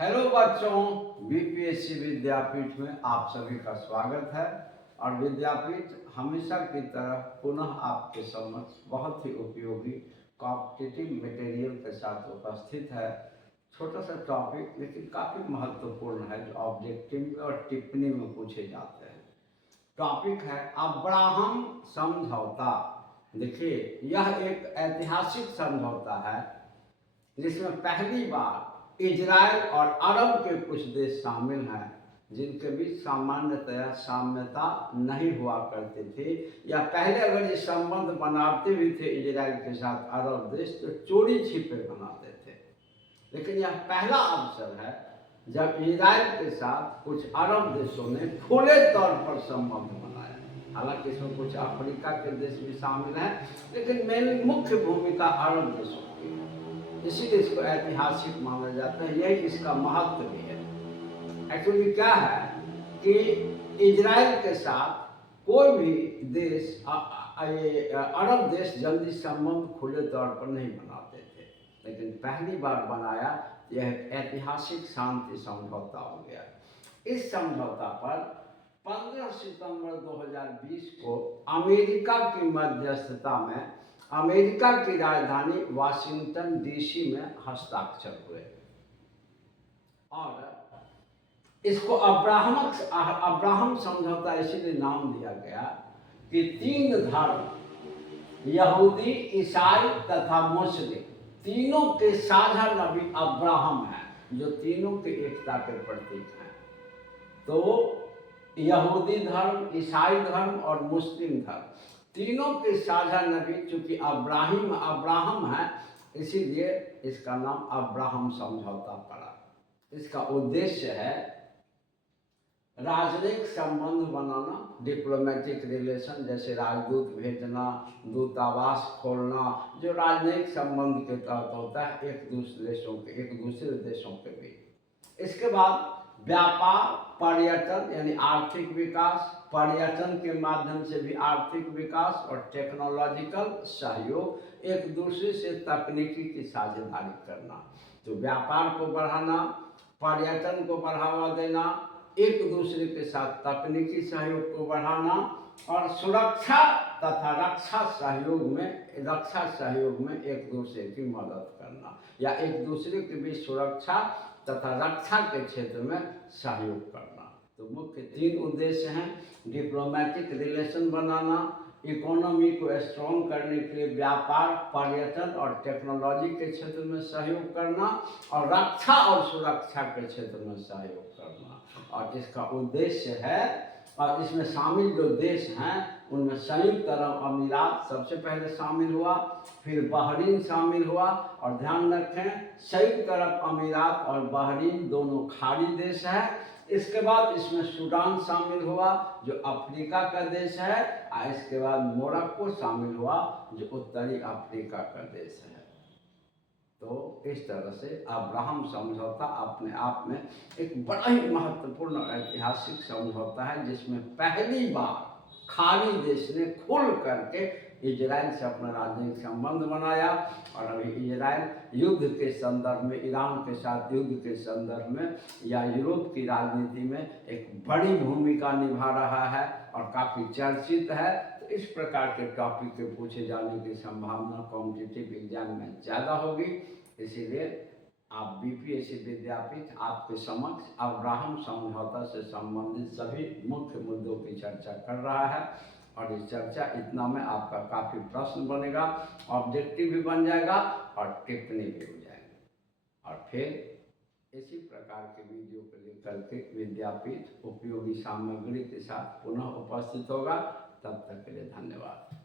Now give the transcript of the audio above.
Hello बच्चों, BPSC विद्यापीठ में आप सभी का स्वागत है। और विद्यापीठ हमेशा की तरह पुनः आपके समक्ष बहुत ही उपयोगी कॉम्पिटिटिव मटेरियल के साथ उपस्थित है। छोटा सा टॉपिक लेकिन काफ़ी महत्वपूर्ण है, जो ऑब्जेक्टिव में और टिप्पणी में पूछे जाते हैं। टॉपिक है अब्राहम समझौता। देखिए, यह एक ऐतिहासिक समझौता है जिसमें पहली बार इजराइल और अरब के कुछ देश शामिल हैं, जिनके बीच सामान्यतया साम्यता नहीं हुआ करते थे, या पहले अगर ये संबंध बनाते भी थे इजराइल के साथ अरब देश तो चोरी छिपे बनाते थे। लेकिन यह पहला अवसर है जब इजराइल के साथ कुछ अरब देशों ने खुले तौर पर संबंध बनाया। हालांकि इसमें कुछ अफ्रीका के देश भी शामिल हैं, लेकिन मेरी मुख्य भूमिका अरब देशों की है, इसीलिए इसको ऐतिहासिक माना जाता है। यही इसका महत्व भी है। एक्चुअली क्या है कि इजराइल के साथ कोई भी देश अरब देश जल्दी संबंध खुले तौर पर नहीं बनाते थे, लेकिन पहली बार बनाया। यह ऐतिहासिक शांति समझौता हो गया। इस समझौता पर 15 सितंबर 2020 को अमेरिका की मध्यस्थता में अमेरिका की राजधानी वाशिंगटन डीसी में हस्ताक्षर हुए और इसको अब्राहम समझौता इसीलिए नाम दिया गया कि तीन धर्म यहूदी, ईसाई तथा मुस्लिम तीनों के साझा नबी अब्राहम है, जो तीनों के एकता के प्रतीक हैं। तो यहूदी धर्म, ईसाई धर्म और मुस्लिम धर्म तीनों के साझा नबी चूंकि अब्राहम है, इसीलिए इसका नाम अब्राहम समझौता पड़ा। इसका उद्देश्य है राजनयिक संबंध बनाना, डिप्लोमेटिक रिलेशन, जैसे राजदूत भेजना, दूतावास खोलना, जो राजनयिक संबंध के तहत होता है एक दूसरे देशों के बीच। इसके बाद व्यापार, पर्यटन यानी आर्थिक विकास, पर्यटन के माध्यम से भी आर्थिक विकास, और टेक्नोलॉजिकल सहयोग, एक दूसरे से तकनीकी की साझेदारी करना। तो व्यापार को बढ़ाना, पर्यटन को बढ़ावा देना, एक दूसरे के साथ तकनीकी सहयोग को बढ़ाना, और सुरक्षा तथा रक्षा सहयोग में एक दूसरे की मदद करना, या एक दूसरे के बीच सुरक्षा तथा रक्षा के क्षेत्र में सहयोग करना। तो मुख्य तीन उद्देश्य हैं: डिप्लोमेटिक रिलेशन बनाना, इकोनॉमी को स्ट्रॉन्ग करने के लिए व्यापार, पर्यटन और टेक्नोलॉजी के क्षेत्र में सहयोग करना, और रक्षा और सुरक्षा के क्षेत्र में सहयोग करना। और इसका उद्देश्य है, और इसमें शामिल जो देश हैं उनमें संयुक्त अरब अमीरात सबसे पहले शामिल हुआ, फिर बहरीन शामिल हुआ। और ध्यान रखें, संयुक्त अरब अमीरात और बहरीन दोनों खाड़ी देश है। इसके बाद इसमें सूडान शामिल हुआ, जो अफ्रीका का देश है, और इसके बाद मोरक्को शामिल हुआ, जो उत्तरी अफ्रीका का देश है। तो इस तरह से अब्राहम समझौता अपने आप में एक बड़ा ही महत्वपूर्ण ऐतिहासिक समझौता है, जिसमें पहली बार खाड़ी देश ने खुल करके इजराइल से अपना राजनीतिक संबंध बनाया। और अभी इजराइल युद्ध के संदर्भ में, ईरान के साथ युद्ध के संदर्भ में, या यूरोप की राजनीति में एक बड़ी भूमिका निभा रहा है और काफ़ी चर्चित है। तो इस प्रकार के टॉपिक के पूछे जाने की संभावना कॉम्पिटिटिव एग्जाम में ज़्यादा होगी। इसीलिए आप बीपीएससी विद्यापीठ आपके समक्ष अब्राहम समझौता से संबंधित सभी मुख्य मुद्दों की चर्चा कर रहा है। और इस चर्चा इतना में आपका काफ़ी प्रश्न बनेगा, ऑब्जेक्टिव भी बन जाएगा और टिप्पणी भी हो जाएगी। और फिर इसी प्रकार के वीडियो को लेकर के विद्यापीठ उपयोगी सामग्री के साथ पुनः उपस्थित होगा। तब तक के लिए धन्यवाद।